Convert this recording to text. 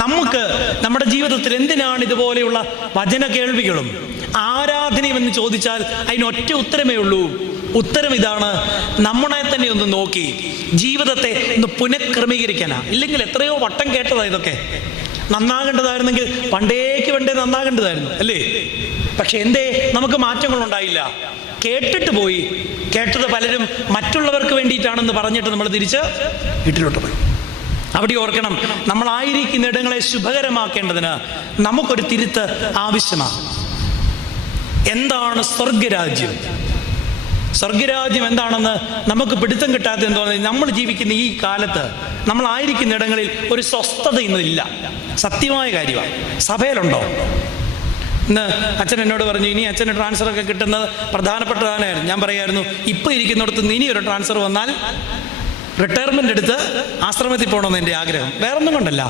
നമുക്ക് നമ്മുടെ ജീവിതത്തിൽ എന്തിനാണ് ഇതുപോലെയുള്ള വചന കേൾവികളും ആരാധനയും എന്ന് ചോദിച്ചാൽ അതിനൊറ്റ ഉത്തരമേ ഉള്ളൂ. ഉത്തരം ഇതാണ്: നമ്മളെ തന്നെ ഒന്ന് നോക്കി ജീവിതത്തെ ഒന്ന് പുനഃക്രമീകരിക്കാനാ. ഇല്ലെങ്കിൽ എത്രയോ വട്ടം കേട്ടതാ ഇതൊക്കെ. നന്നാകേണ്ടതായിരുന്നെങ്കിൽ പണ്ടേ നന്നാകേണ്ടതായിരുന്നു അല്ലേ? പക്ഷെ എന്തേ നമുക്ക് മാറ്റങ്ങളുണ്ടായില്ല? കേട്ടിട്ട് പോയി. കേട്ടത് പലരും മറ്റുള്ളവർക്ക് വേണ്ടിയിട്ടാണെന്ന് പറഞ്ഞിട്ട് നമ്മൾ തിരിച്ച് വീട്ടിലോട്ട് പോയി. അവിടെ ഓർക്കണം, നമ്മളായിരിക്കുന്ന ഇടങ്ങളെ ശുഭകരമാക്കേണ്ടതിന് നമുക്കൊരു തിരുത്ത് ആവശ്യമാണ്. എന്താണ് സ്വർഗരാജ്യം? സ്വർഗരാജ്യം എന്താണെന്ന് നമുക്ക് പിടുത്തം കിട്ടാത്ത എന്തോന്ന്, നമ്മൾ ജീവിക്കുന്ന ഈ കാലത്ത് നമ്മളായിരിക്കുന്ന ഇടങ്ങളിൽ ഒരു സ്വസ്ഥത ഇന്നില്ല. സത്യമായ കാര്യമാണ്. സഭയിലുണ്ടോ? ഇന്ന് അച്ഛൻ എന്നോട് പറഞ്ഞു, ഇനി അച്ഛന് ട്രാൻസ്ഫറൊക്കെ കിട്ടുന്നത് പ്രധാനപ്പെട്ടതാണ്. ഞാൻ പറയായിരുന്നു, ഇപ്പോൾ ഇരിക്കുന്നിടത്ത് ഇനി ഒരു ട്രാൻസ്ഫർ വന്നാൽ റിട്ടയർമെൻ്റ് എടുത്ത് ആശ്രമത്തിൽ പോകണമെന്ന് എൻ്റെ ആഗ്രഹം. വേറൊന്നും കൊണ്ടല്ല,